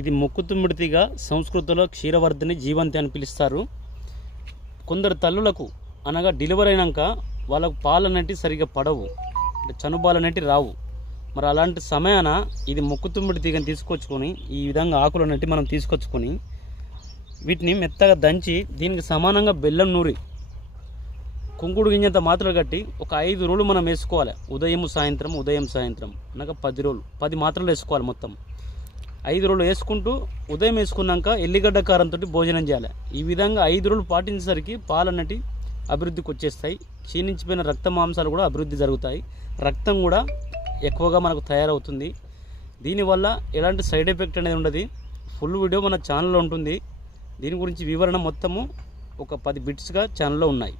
ఇది మొక్కుతుమ్మిడితిగా సంస్కృతిలో క్షీరవర్ధిని జీవంతి అని పిలుస్తారు. కొందరు తల్లులకు అనగా డెలివరీ అయినాక వాళ్ళకు పాలు అనేటివి సరిగ్గా పడవు, అంటే చనుబాలు అనేటివి రావు. మరి అలాంటి సమయాన ఇది మొక్కుతుమ్మిడి తీగని తీసుకొచ్చుకొని ఈ విధంగా ఆకులు అనేటివి మనం తీసుకొచ్చుకొని వీటిని మెత్తగా దంచి దీనికి సమానంగా బెల్లం నూరి కుంకుడు గింజంత మాత్రలు కట్టి ఒక 5 రోజులు మనం వేసుకోవాలి. ఉదయం సాయంత్రం అనగా 10 రోజులు 10 మాత్రలు వేసుకోవాలి. మొత్తం 5 రోజులు వేసుకుంటూ ఉదయం వేసుకున్నాక ఎల్లిగడ్డ కారంతో భోజనం చేయాలి. ఈ విధంగా 5 రోజులు పాటించేసరికి పాలు అన్నటి అభివృద్ధికి వచ్చేస్తాయి. క్షీణించిపోయిన రక్త మాంసాలు కూడా అభివృద్ధి జరుగుతాయి. రక్తం కూడా ఎక్కువగా మనకు తయారవుతుంది. దీనివల్ల ఎలాంటి సైడ్ ఎఫెక్ట్ అనేది ఉండదు. ఫుల్ వీడియో మన ఛానల్లో ఉంటుంది. దీని గురించి వివరణ మొత్తము ఒక 10 బిట్స్గా ఛానల్లో ఉన్నాయి.